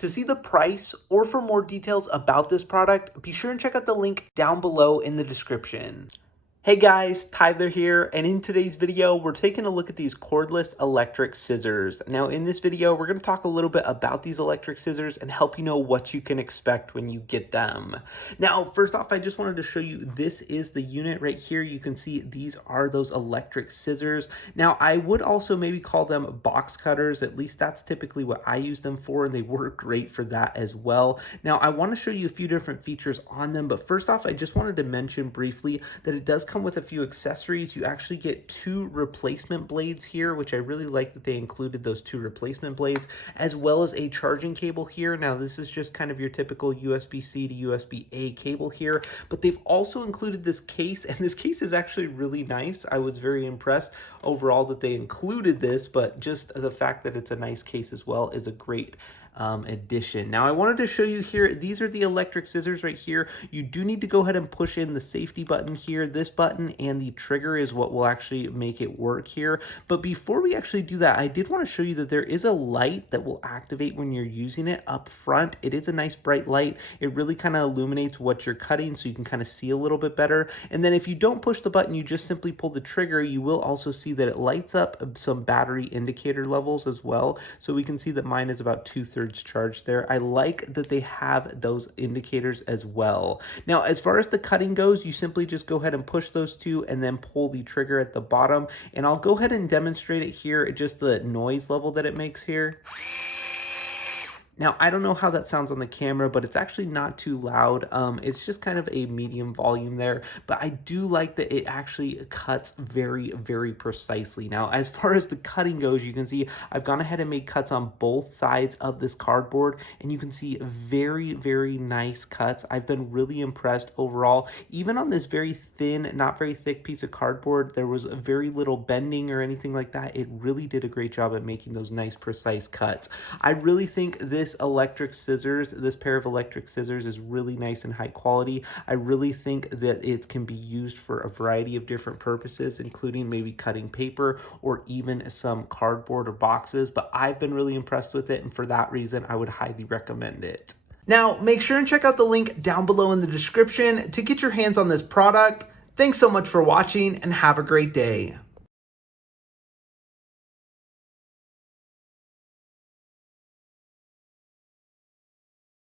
To see the price or for more details about this product, be sure and check out the link down below in the description. Hey guys, Tyler here, and in today's video, we're taking a look at these cordless electric scissors. Now in this video, we're going to talk a little bit about these electric scissors and help you know what you can expect when you get them. Now, first off, I just wanted to show you, this is the unit right here. You can see these are those electric scissors. Now, I would also maybe call them box cutters. At least that's typically what I use them for, and they work great for that as well. Now, I want to show you a few different features on them, but first off, I just wanted to mention briefly that it does come with a few accessories. You actually get 2 replacement blades here, which I really like that they included those 2 replacement blades, as well as a charging cable here. Now this is just kind of your typical USB-C to USB-A cable here, but they've also included this case, and this case is actually really nice. I was very impressed overall that they included this, but just the fact that it's a nice case as well is a great addition. Now I wanted to show you here, these are the electric scissors right here. You do need to go ahead and push in the safety button here. This button and the trigger is what will actually make it work here. But before we actually do that, I did want to show you that there is a light that will activate when you're using it up front. It is a nice bright light. It really kind of illuminates what you're cutting so you can kind of see a little bit better. And then if you don't push the button, you just simply pull the trigger, you will also see that it lights up some battery indicator levels as well. So we can see that mine is about 2/3 charged there. I like that they have those indicators as well. Now, as far as the cutting goes, you simply just go ahead and push those 2 and then pull the trigger at the bottom. And I'll go ahead and demonstrate it here, just the noise level that it makes here. Now, I don't know how that sounds on the camera, but it's actually not too loud. It's just kind of a medium volume there, but I do like that it actually cuts very, very precisely. Now, as far as the cutting goes, you can see I've gone ahead and made cuts on both sides of this cardboard, and you can see very, very nice cuts. I've been really impressed overall. Even on this very thin, not very thick piece of cardboard, there was very little bending or anything like that. It really did a great job at making those nice, precise cuts. I really think this pair of electric scissors is really nice and high quality. I really think that it can be used for a variety of different purposes, including maybe cutting paper or even some cardboard or boxes, but I've been really impressed with it, and for that reason, I would highly recommend it. Now, make sure and check out the link down below in the description to get your hands on this product. Thanks so much for watching, and have a great day.